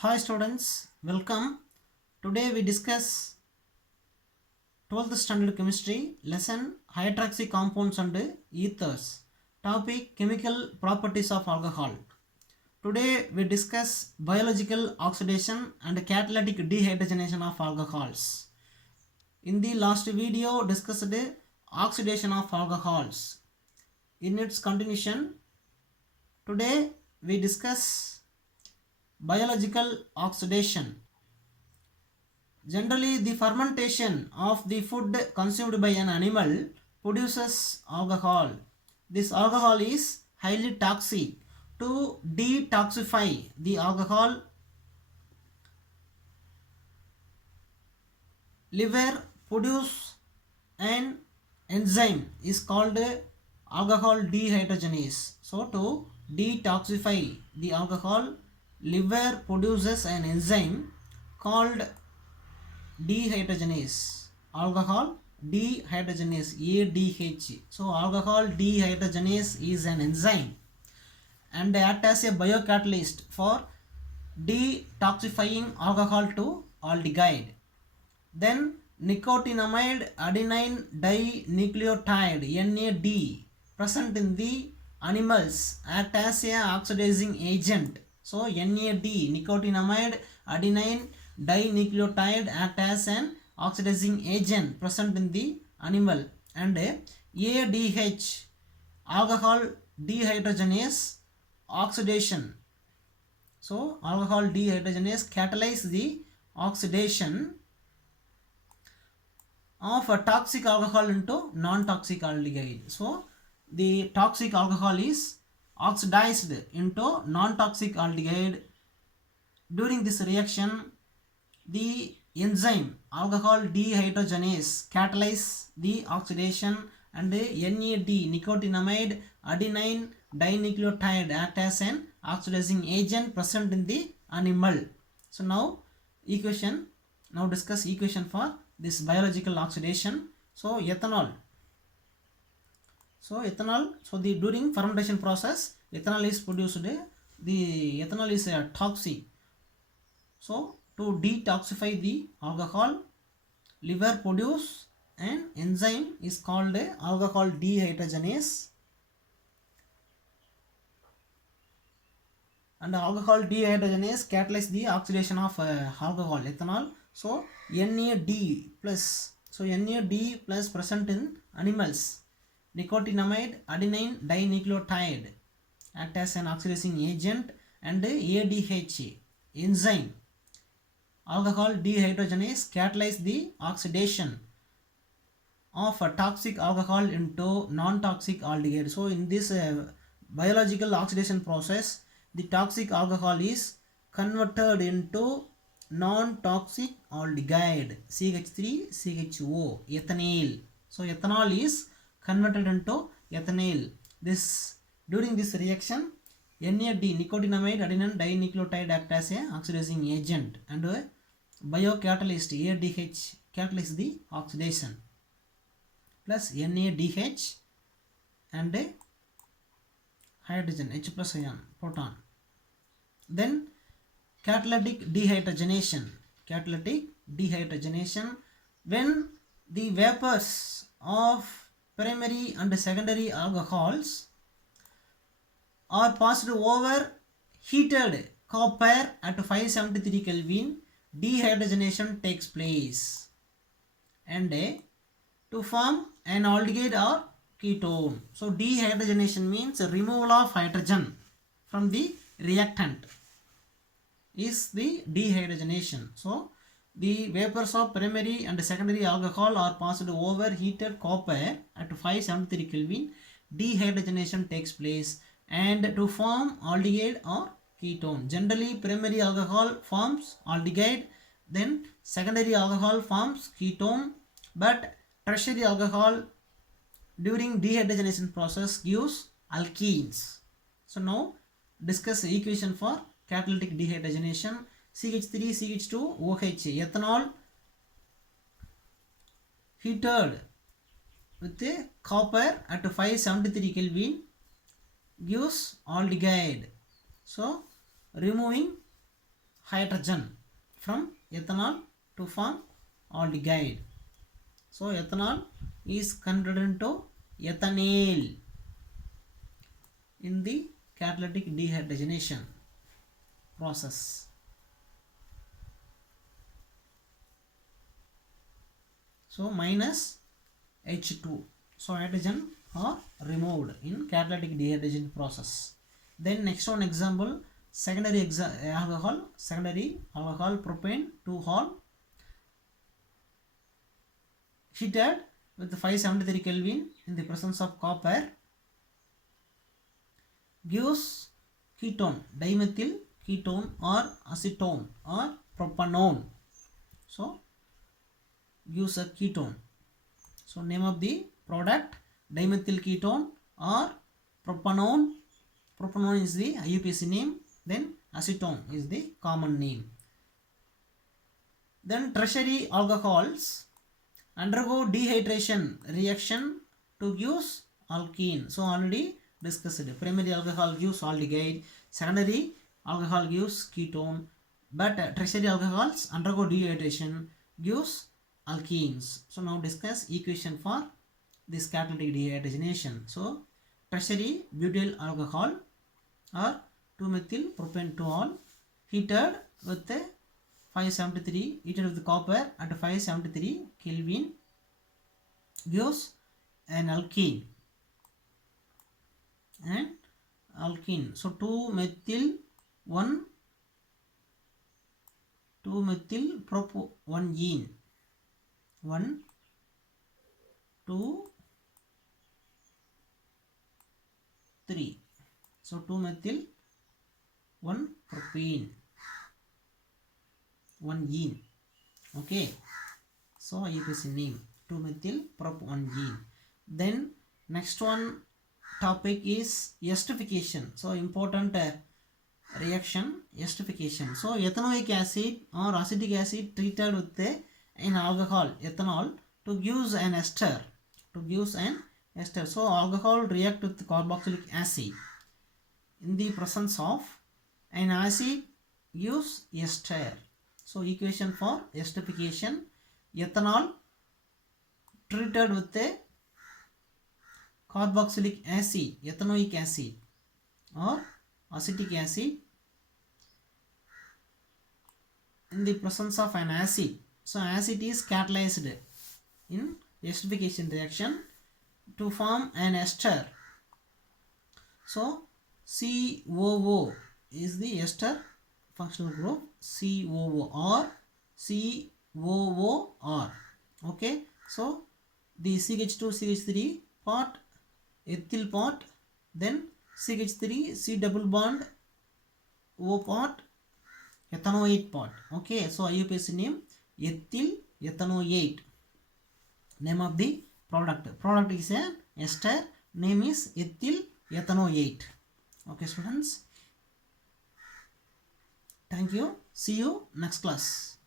Hi students, welcome. Today we discuss 12th standard chemistry lesson hydroxy compounds and ethers. Topic chemical properties of alcohol. Today we discuss biological oxidation and catalytic dehydrogenation of alcohols. In the last video discussed oxidation of alcohols. In its continuation, today we discuss biological oxidation. Generally, the fermentation of the food consumed by an animal produces alcohol. This alcohol is highly toxic. To detoxify the alcohol, liver produce an enzyme is called alcohol dehydrogenase. So, to detoxify the alcohol, liver produces an enzyme called dehydrogenase, alcohol dehydrogenase, ADH. So alcohol dehydrogenase is an enzyme and act as a biocatalyst for detoxifying alcohol to aldehyde. Then nicotinamide adenine dinucleotide, NAD, present in the animals act as a oxidizing agent. So NAD, nicotinamide adenine dinucleotide, act as an oxidizing agent present in the animal, and ADH, alcohol dehydrogenase oxidation. So alcohol dehydrogenase catalyze the oxidation of a toxic alcohol into non-toxic aldehyde. So the toxic alcohol is oxidized into non-toxic aldehyde. During this reaction, the enzyme alcohol dehydrogenase catalyze the oxidation, and NAD, nicotinamide adenine dinucleotide, act as an oxidizing agent present in the animal. So now discuss equation for this biological oxidation. So ethanol. So the during fermentation process, ethanol is produced. The ethanol is toxic. So to detoxify the alcohol, liver produce an enzyme is called alcohol dehydrogenase, and alcohol dehydrogenase catalyze the oxidation of alcohol, ethanol. So NAD plus, NAD plus present in animals, nicotinamide adenine dinucleotide, act as an oxidizing agent, and ADH, enzyme alcohol dehydrogenase catalyze the oxidation of a toxic alcohol into non-toxic aldehyde. So in this biological oxidation process, the toxic alcohol is converted into non-toxic aldehyde, CH3CHO, ethanol. So ethanol is converted into ethanol. During this reaction, NAD, nicotinamide adenine dinucleotide, act as a oxidizing agent, and biocatalyst, ADH, catalyze the oxidation, plus NADH and hydrogen, H plus ion, proton. Then catalytic dehydrogenation. When the vapors of primary and secondary alcohols are passed over heated copper at 573 Kelvin, dehydrogenation takes place, and to form an aldehyde or ketone. So dehydrogenation means removal of hydrogen from the reactant is the dehydrogenation. So the vapors of primary and secondary alcohol are passed over heated copper at 573 Kelvin. Dehydrogenation takes place, and to form aldehyde or ketone. Generally primary alcohol forms aldehyde, then secondary alcohol forms ketone, but tertiary alcohol during dehydrogenation process gives alkenes. So now discuss the equation for catalytic dehydrogenation. CH3CH2OH, ethanol heated with copper at 573 Kelvin gives aldehyde. So removing hydrogen from ethanol to form aldehyde. So ethanol is converted into ethanol in the catalytic dehydrogenation process. So minus H2. So hydrogen are removed in catalytic dehydrogenation process. Then next one example, secondary alcohol propane 2-hol heated with 573 Kelvin in the presence of copper gives ketone, dimethyl ketone or acetone or propanone. So gives a ketone. So name of the product dimethyl ketone or propanone. Propanone is the IUPAC name, then acetone is the common name. Then tertiary alcohols undergo dehydration reaction to give alkene. So already discussed. Primary alcohol gives aldehyde, secondary alcohol gives ketone, but tertiary alcohols undergo dehydration gives alkenes. So now discuss equation for this catalytic dehydrogenation. So tertiary butyl alcohol or 2-methyl propane 2-hol heated with 573 heated with copper at 573 Kelvin gives an alkene. And alkene. So 2-methyl prop 1-ene. 1, 2, 3. So 2-methyl 1-propane 1-ene. Okay. So IUPAC name 2-methyl prop 1-ene. Then next one topic is esterification. So important reaction, esterification. So ethanoic acid or acetic acid treated with an alcohol ethanol to give an ester. So alcohol react with carboxylic acid in the presence of an acid gives ester. So equation for esterification, ethanol treated with a carboxylic acid, ethanoic acid or acetic acid in the presence of an acid. So acid is catalyzed in esterification reaction to form an ester. So COO is the ester functional group, COO or COOR. Okay. So the CH2 CH3 part, ethyl part, then CH3 C double bond O part, ethanoate part. Okay. So IUPAC name ethyl ethanoate. Name of the product. Product is an ester. Name is ethyl ethanoate. Okay students. Thank you. See you next class.